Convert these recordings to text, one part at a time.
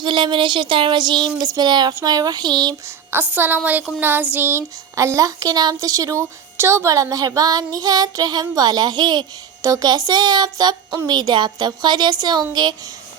औज़ुबिल्लाहिमिनश्शैतानिर्रजीम बिस्मिल्लाहिर्रहमानिर्रहीम। अस्सलाम वालेकुम नाज़रीन, अल्लाह के नाम से शुरू जो बड़ा मेहरबान निहायत रहम वाला है। तो कैसे हैं आप सब? उम्मीद है आप सब खैरियत से होंगे।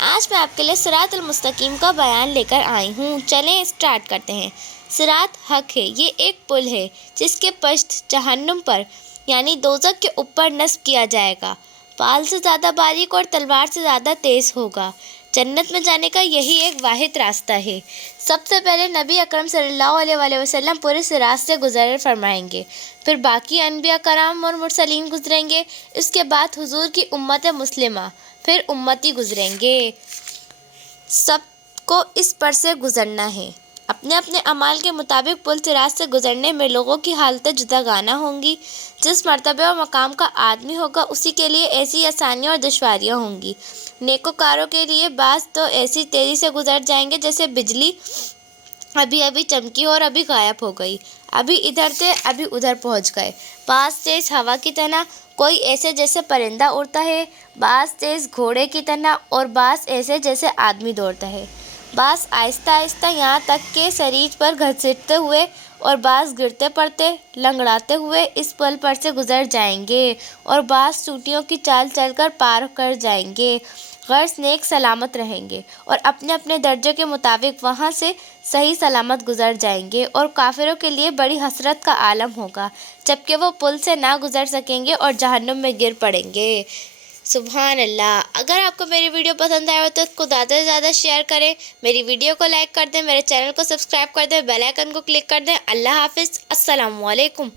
आज मैं आपके लिए सिरातुल मुस्तकीम का बयान लेकर आई हूँ। चलें स्टार्ट करते हैं। सिरात हक है, ये एक पुल है जिसके पश्त जहन्नुम पर यानी दोज़ख के ऊपर नस्ब किया जाएगा। पाल से ज़्यादा बारीक और तलवार से ज़्यादा तेज़ होगा। जन्नत में जाने का यही एक वाहिद रास्ता है। सबसे पहले नबी अकरम सल्लल्लाहु अलैहि वसल्लम पूरे सिरात से गुज़र फरमाएंगे, फिर बाकी अनबिया कराम और मुरसलीन गुजरेंगे, इसके बाद हुजूर की उम्मत मुस्लिमा, फिर उम्मती गुजरेंगे। सबको इस पर से गुज़रना है। अपने अपने अमाल के मुताबिक पुल सिरात से गुज़रने में लोगों की हालतें जुदागाना होंगी। जिस मर्तबे और मकाम का आदमी होगा उसी के लिए ऐसी आसानियाँ और दुश्वारियाँ होंगी। नेकोकारों के लिए बाज़ तो ऐसी तेज़ी से गुज़र जाएंगे जैसे बिजली अभी अभी चमकी और अभी गायब हो गई, अभी इधर थे अभी उधर पहुंच गए। बाज़ तेज़ हवा की तरह, कोई ऐसे जैसे परिंदा उड़ता है, बाज़ तेज़ घोड़े की तरह और बाज़ ऐसे जैसे आदमी दौड़ता है। बाज़ आहिस्ता आहिस्ता यहाँ तक के सरीज पर घसीटते हुए और बाज़ गिरते पड़ते लंगड़ाते हुए इस पुल पर से गुज़र जाएंगे और बाज़ चूटियों की चाल चलकर पार कर जाएंगे। गर्ज नेक सलामत रहेंगे और अपने अपने दर्जे के मुताबिक वहाँ से सही सलामत गुज़र जाएंगे। और काफिरों के लिए बड़ी हसरत का आलम होगा जबकि वो पुल से ना गुज़र सकेंगे और जहन्नुम में गिर पड़ेंगे। सुभान अल्लाह। अगर आपको मेरी वीडियो पसंद आया हो तो इसको ज़्यादा से ज़्यादा शेयर करें, मेरी वीडियो को लाइक कर दें, मेरे चैनल को सब्सक्राइब कर दें, बेल आइकन को क्लिक कर दें। अल्लाह हाफिज़। अस्सलामु अलैकुम।